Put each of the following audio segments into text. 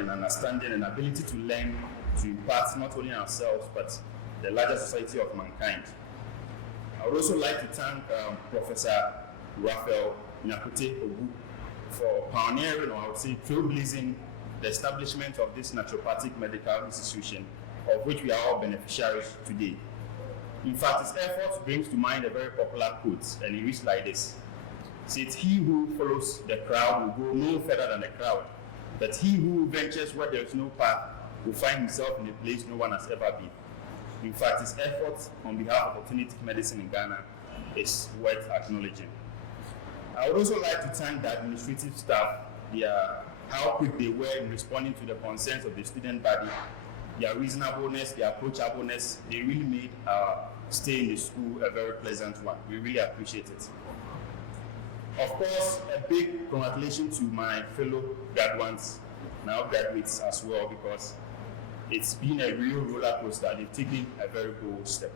and understanding and ability to learn to impart not only ourselves but the larger society of mankind. I would also like to thank Professor Raphael Nyakute-Ogu for pioneering, or I would say trailblazing, the establishment of this naturopathic medical institution, of which we are all beneficiaries today. In fact, his efforts brings to mind a very popular quote, and it reads like this: "Says he who follows the crowd will go no further than the crowd, but he who ventures where there is no path will find himself in a place no one has ever been." In fact, his efforts on behalf of alternative medicine in Ghana is worth acknowledging. I would also like to thank the administrative staff, how quick they were in responding to the concerns of the student body, their reasonableness, their approachableness. They really made our stay in the school a very pleasant one. We really appreciate it. Of course, a big congratulations to my fellow graduates, now graduates as well, because it's been a real roller coaster. They've taken a very bold step.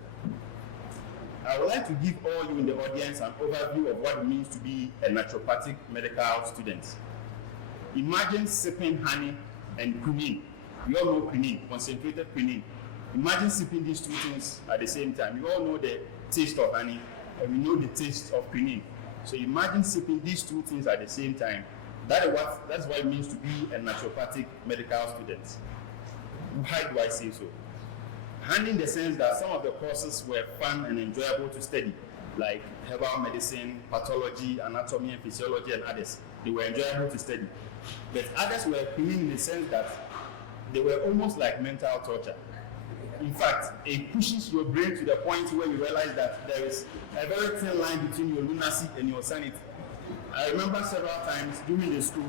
I would like to give all you in the audience an overview of what it means to be a naturopathic medical student. Imagine sipping honey and quinine. We all know quinine, concentrated quinine. Imagine sipping these two things at the same time. You all know the taste of honey, and we know the taste of quinine. So imagine sipping these two things at the same time. That's what it means to be a naturopathic medical student. Why do I say so? Honey in the sense that some of the courses were fun and enjoyable to study, like herbal medicine, pathology, anatomy and physiology, and others. They were enjoyable to study. But others were quinine in the sense that they were almost like mental torture. In fact, it pushes your brain to the point where you realize that there is a very thin line between your lunacy and your sanity. I remember several times during the school,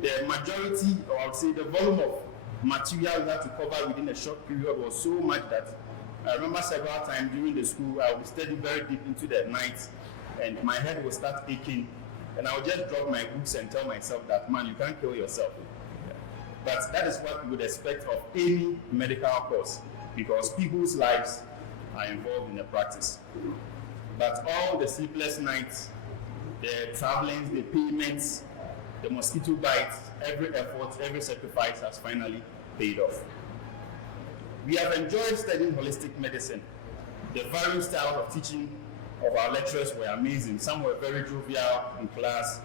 the majority, or I would say the volume of material we had to cover within a short period was so much that I remember several times during the school, I would study very deep into the night, and my head would start aching, and I would just drop my books and tell myself that, man, you can't kill yourself. But that is what we would expect of any medical course, because people's lives are involved in the practice. But all the sleepless nights, the travelings, the payments, the mosquito bites, every effort, every sacrifice has finally paid off. We have enjoyed studying holistic medicine. The varying styles of teaching of our lecturers were amazing. Some were very jovial in class,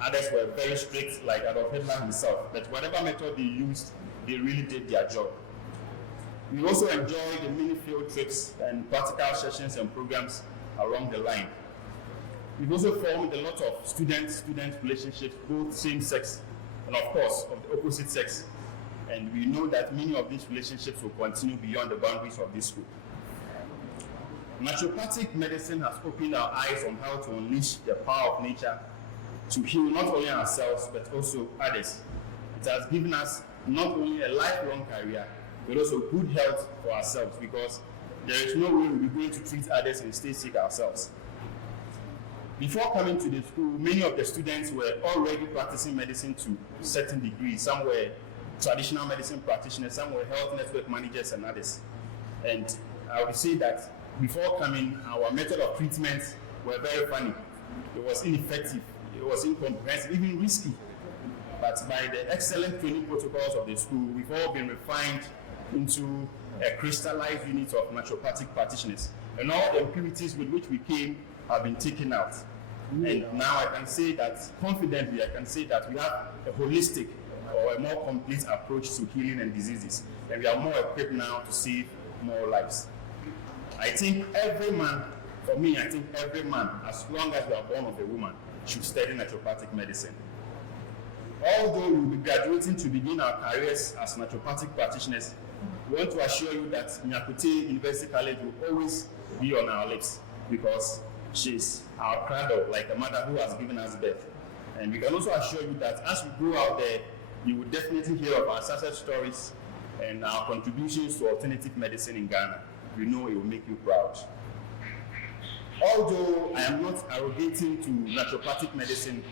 others were very strict, like Adolf Hitler himself. But whatever method they used, they really did their job. We also enjoyed the mini field trips and practical sessions and programs along the line. We've also formed a lot of student-student relationships, both same-sex and of course of the opposite sex. And we know that many of these relationships will continue beyond the boundaries of this school. Naturopathic medicine has opened our eyes on how to unleash the power of nature to heal not only ourselves but also others. It has given us not only a lifelong career, but also good health for ourselves, because there is no way we're going to treat others and stay sick ourselves. Before coming to the school, many of the students were already practicing medicine to certain degrees. Some were traditional medicine practitioners, some were health network managers and others. And I would say that before coming, our method of treatment were very funny. It was ineffective, it was incomprehensible, even risky. But by the excellent training protocols of the school, we've all been refined into a crystallized unit of naturopathic practitioners. And all the impurities with which we came have been taken out. And now I can say that, confidently, I can say that we have a holistic or a more complete approach to healing and diseases. And we are more equipped now to save more lives. I think every man, for me, I think every man, as long as we are born of a woman, should study naturopathic medicine. Although we will be graduating to begin our careers as naturopathic practitioners, we want to assure you that Nyakute University College will always be on our lips, because she's our cradle, like a mother who has given us birth. And we can also assure you that as we go out there, you will definitely hear of our success stories and our contributions to alternative medicine in Ghana. We know it will make you proud. Although I am not arrogating to naturopathic medicine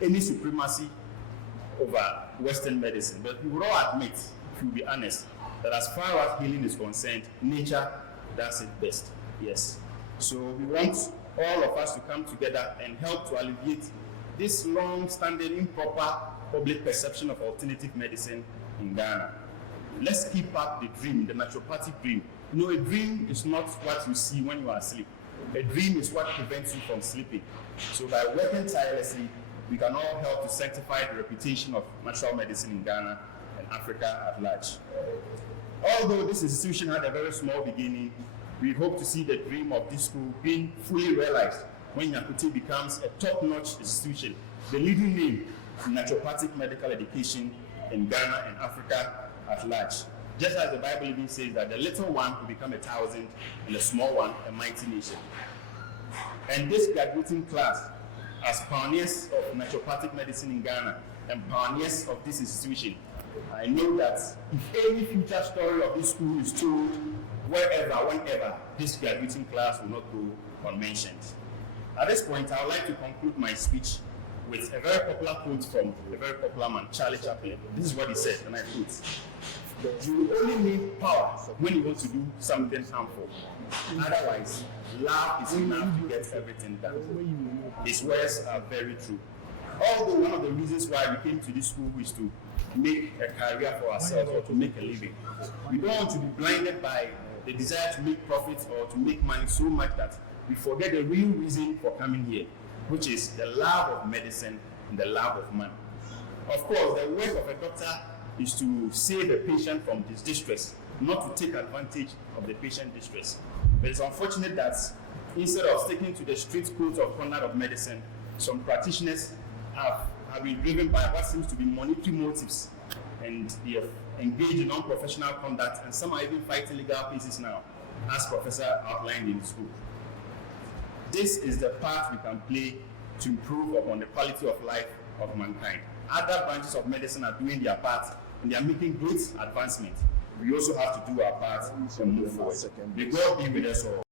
any supremacy over Western medicine, but we will all admit, if we'll be honest, that as far as healing is concerned, nature does it best. Yes. So we want all of us to come together and help to alleviate this long-standing, improper public perception of alternative medicine in Ghana. Let's keep up the dream, the naturopathic dream. You know, a dream is not what you see when you are asleep. A dream is what prevents you from sleeping. So by working tirelessly, we can all help to sanctify the reputation of natural medicine in Ghana and Africa at large. Although this institution had a very small beginning, we hope to see the dream of this school being fully realized when Nyakuti becomes a top-notch institution, the leading name in naturopathic medical education in Ghana and Africa at large. Just as the Bible even says that the little one will become 1,000 and the small one a mighty nation. And this graduating class, as pioneers of naturopathic medicine in Ghana and pioneers of this institution, I know that if any future story of this school is told, wherever, whenever, this graduating class will not go unmentioned. At this point, I would like to conclude my speech with a very popular quote from a very popular man, Charlie Chaplin. This is what he said, and I quote: "You only need power when you want to do something harmful. Otherwise, love is enough to get everything done." His words are very true. Although one of the reasons why we came to this school is to make a career for ourselves or to make a living, we don't want to be blinded by the desire to make profits or to make money so much that we forget the real reason for coming here, which is the love of medicine and the love of man. Of course, the work of a doctor is to save the patient from his distress, not to take advantage of the patient's distress. But it's unfortunate that instead of sticking to the strict codes of conduct of medicine, some practitioners have been driven by what seems to be monetary motives, and they have engaged in non-professional conduct, and some are even fighting legal cases now, as Professor outlined in his book. This is the part we can play to improve upon the quality of life of mankind. Other branches of medicine are doing their part, and they are making great advancement. We also have to do our part and move forward. May God be with us all.